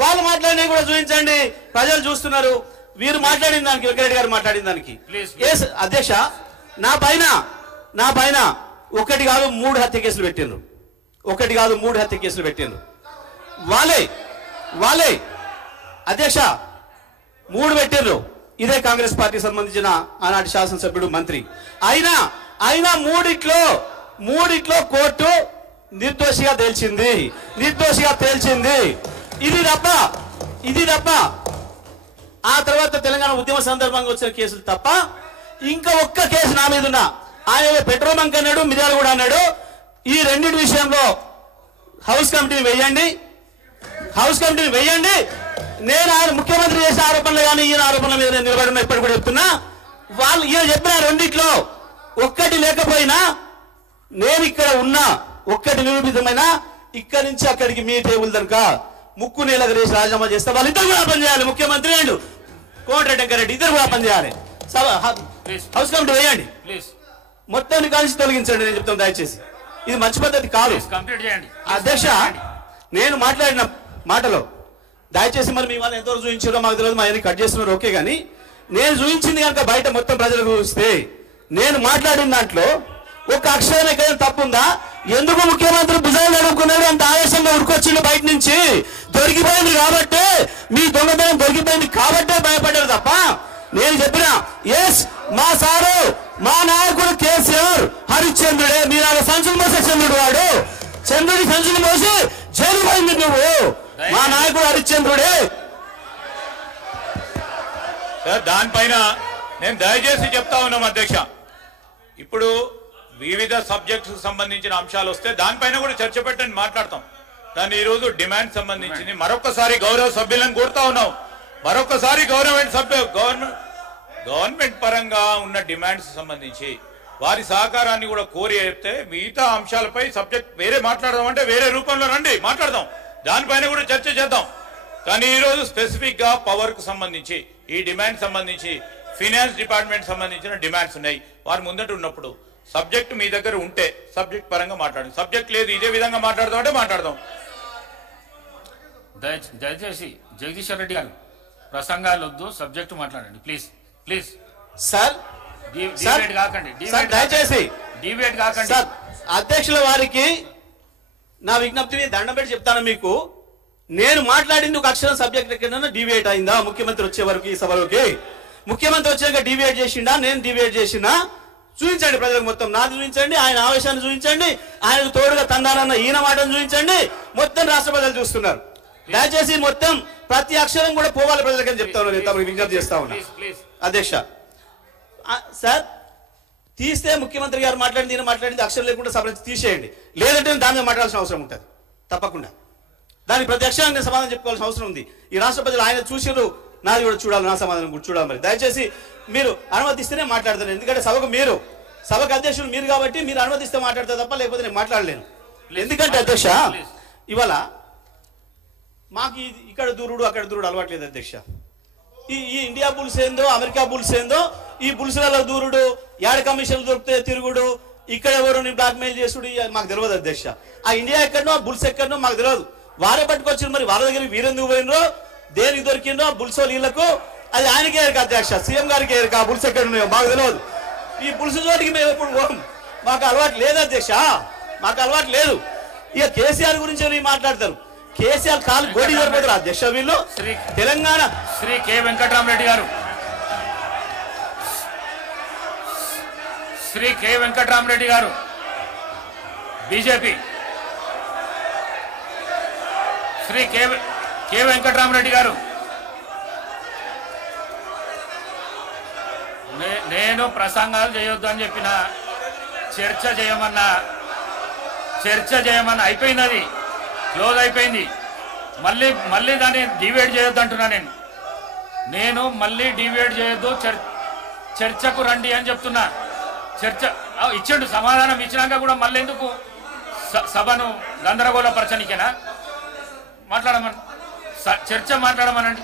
వాళ్ళు మాట్లాడినవి కూడా చూపించండి, ప్రజలు చూస్తున్నారు. వీరు మాట్లాడిన దానికి, వెంకరెడ్డి గారు మాట్లాడిన దానికి. అధ్యక్ష, నా పైన ఒకటి కాదు 3 హత్య కేసులు పెట్టిండ్రు. ఒకటి కాదు 3 హత్య కేసులు పెట్టిండ్రు. వాళ్ళే అధ్యక్ష 3 పెట్టిండ్రు. ఇదే కాంగ్రెస్ పార్టీకి సంబంధించిన ఆనాటి శాసనసభ్యుడు, మంత్రి. అయినా మూడిట్లో కోర్టు నిర్దోషిగా తేల్చింది. ఇది తప్ప ఆ తర్వాత తెలంగాణ ఉద్యమ సందర్భంగా వచ్చిన కేసులు తప్ప ఇంకా ఒక్క కేసు నా మీద ఉన్నా. ఆయన పెట్రోల్ బంక్ అన్నాడు, మిర్యాల కూడా అన్నాడు. ఈ రెండింటి విషయంలో హౌస్ కమిటీని వేయండి. నేను ఆయన ముఖ్యమంత్రి చేసే ఆరోపణలు కానీ ఈయన ఆరోపణల మీద నేను నిలబడిన ఇప్పటికి కూడా చెప్తున్నా. వాళ్ళు ఈయన చెప్పిన రెండిట్లో ఒక్కటి లేకపోయినా నేను ఇక్కడ ఉన్నా, ఒక్కటి నిరూపితమైన ఇక్కడి నుంచి అక్కడికి మీ టేబుల్ దనక ముక్కు నేలకు రేసి రాజీనామా చేస్తే వాళ్ళిద్దరు కూడా పనిచేయాలి. ముఖ్యమంత్రి అండ్ కోమటిరెడ్డి వెంకరెడ్డి ఇద్దరు కూడా పనిచేయాలి. హౌస్ కమిటీ వేయండి, మొత్తాన్ని కలిసి తొలగించండి. నేను చెప్తాను, దయచేసి ఇది మంచి పద్ధతి కాదు. అధ్యక్ష, నేను మాట్లాడిన మాటలో దయచేసి మరి మీ వాళ్ళు ఎంతవరకు చూపించారో మాకు తెలియదు, మా అన్ని కట్ చేస్తున్నారు ఓకే, కానీ నేను చూపించింది కనుక బయట మొత్తం ప్రజలకు చూస్తే నేను మాట్లాడిన దాంట్లో ఒక అక్షరం ఎక్కడైనా తప్పుందా? ఎందుకు ముఖ్యమంత్రి భుజాలు నడుపుకున్నాడు అంత ఆవేశంగా ఉరుకొచ్చిండు బయట నుంచి? దొరికిపోయింది కాబట్టి, మీ దొంగతనం దొరికిపోయింది కాబట్టే భయపడ్డారు తప్ప నేను చెప్పిన ఎస్ మా సారు మా నాయకుడు కేసీఆర్ హరిశ్చంద్రుడే. మీరు ఆయన సంచులు మోసే చంద్రుడు, వాడు చంద్రుడి సంచులు మోసి జైలు పోయింది నువ్వు. మా నాయకుడు హరిశ్చంద్రుడే. దానిపైన నేను దయచేసి చెప్తా ఉన్నాం అధ్యక్ష, ఇప్పుడు వివిధ సబ్జెక్ట్స్ సంబంధించిన అంశాలు వస్తే దానిపైన కూడా చర్చ పెట్టని మాట్లాడతాం. కానీ ఈ రోజు డిమాండ్ సంబంధించింది మరొకసారి గౌరవ సభ్యులను కోరుతా ఉన్నాం. మరొకసారి గవర్నమెంట్ పరంగా ఉన్న డిమాండ్స్ సంబంధించి వారి సహకారాన్ని కూడా కోరి చెప్తే మిగతా అంశాలపై సబ్జెక్ట్ వేరే మాట్లాడదాం అంటే వేరే రూపంలో రండి మాట్లాడదాం, దానిపైన కూడా చర్చ చేద్దాం. కానీ ఈ రోజు స్పెసిఫిక్ గా పవర్ కు సంబంధించి ఈ డిమాండ్ సంబంధించి ఫైనాన్స్ డిపార్ట్మెంట్ సంబంధించిన డిమాండ్స్ ఉన్నాయి. వారి ముందట ఉన్నప్పుడు సబ్జెక్ట్ మీ దగ్గర ఉంటే సబ్జెక్ట్ పరంగా మాట్లాడండి, సబ్జెక్ట్ లేదు ఇదే విధంగా మాట్లాడదాం అంటే మాట్లాడదాం. దయచేసి జగదీశ్వర్ రెడ్డి గారు ప్రసంగాలు వద్దు, సబ్జెక్టు మాట్లాడండి ప్లీజ్. సార్ దయచేసి డిబేట్ కాకండి. సార్, అధ్యక్షుల వారికి నా విజ్ఞప్తిని దండం పెట్టి చెప్తాను మీకు. నేను మాట్లాడింది ఒక అక్షరం సబ్జెక్ట్ ఎక్కడైనా డిబేట్ అయిందా? ముఖ్యమంత్రి వచ్చే వరకు ఈ సభలోకి ముఖ్యమంత్రి వచ్చాక డిబేట్ చేసిండా? నేను డిబేట్ చేసినా? చూపించండి ప్రజలకు మొత్తం. నాది చూపించండి, ఆయన ఆవేశాన్ని చూపించండి, ఆయనకు తోడుగా తందానన్న ఈయన మాటను చూపించండి. మొత్తం రాష్ట్ర ప్రజలు చూస్తున్నారు. దయచేసి మొత్తం ప్రతి అక్షరం కూడా పోవాలి ప్రజలకని చెప్తా ఉన్నా. నేను విజ్ఞప్తి చేస్తా ఉన్నా అధ్యక్ష. సార్, తీస్తే ముఖ్యమంత్రి గారు మాట్లాడింది ఈయన మాట్లాడింది అక్షరం లేకుండా సభ నుంచి తీసేయండి. లేదంటే దాని మీద మాట్లాడాల్సిన అవసరం ఉంటుంది తప్పకుండా. దానికి ప్రతి అక్షరాన్ని నేను సమాధానం చెప్పుకోవాల్సిన అవసరం ఉంది. ఈ రాష్ట్ర ప్రజలు ఆయన చూసిరు, నాది కూడా చూడాలి, నా సమాధానం కూడా చూడాలి. మరి దయచేసి మీరు అనుమతిస్తేనే మాట్లాడతాను. ఎందుకంటే సభకు అధ్యక్షులు మీరు కాబట్టి మీరు అనుమతిస్తే మాట్లాడతా తప్ప లేకపోతే నేను మాట్లాడలేను. ఎందుకంటే అధ్యక్ష, ఇవాళ మాకు ఇక్కడ దూరుడు అక్కడ దూరుడు అలవాట్లేదు అధ్యక్ష. ఈ ఇండియా బుల్స్ ఏందో అమెరికా బుల్స్ ఏందో, ఈ బుల్స్లలో దూరుడు, యాడ కమిషన్లు దొరికితే తిరుగుడు, ఇక్కడ ఎవరు బ్లాక్మెయిల్ చేసుడు మాకు తెలియదు అధ్యక్ష. ఆ ఇండియా ఎక్కడనో ఆ బుల్స్ ఎక్కడనో మాకు తెలియదు. వారే పట్టుకొచ్చారు, మరి వాళ్ళ దగ్గర వీరెందుకు పోయినరో దేనికి దొరికిందో బుల్స్ వీళ్ళకు అది ఆయనకే ఎరక అధ్యక్ష, సీఎం గారికి ఎరక. ఆ బుల్స్ ఎక్కడ ఉన్నాయో మాకు తెలియదు. ఈ బుల్స్ చోటికి మేము ఎప్పుడు పోం, మాకు అలవాటు లేదు అధ్యక్ష, మాకు అలవాటు లేదు. ఇక కేసీఆర్ గురించి మాట్లాడతారు. కేసీఆర్ కాలు గోడి సరిపోతారు అధ్యక్ష వీళ్ళు. తెలంగాణ శ్రీ కె వెంకటరామరెడ్డి గారు, శ్రీ కె వెంకటరామరెడ్డి గారు బీజేపీ, శ్రీ కె వెంకటరామరెడ్డి గారు, నేను ప్రసంగాలు చేయొద్దు అని చెప్పిన, చర్చ చేయమన్నా అయిపోయింది, అది క్లోజ్ అయిపోయింది. మళ్ళీ దాన్ని డిబేట్ చేయొద్దు అంటున్నా. నేను మళ్ళీ డిబేట్ చేయొద్దు, చర్చకు రండి అని చెప్తున్నా. చర్చ ఇచ్చిండు, సమాధానం ఇచ్చినాక కూడా మళ్ళీ ఎందుకు సభను గందరగోళపరచనికేనా? చర్చ మాట్లాడమనండి.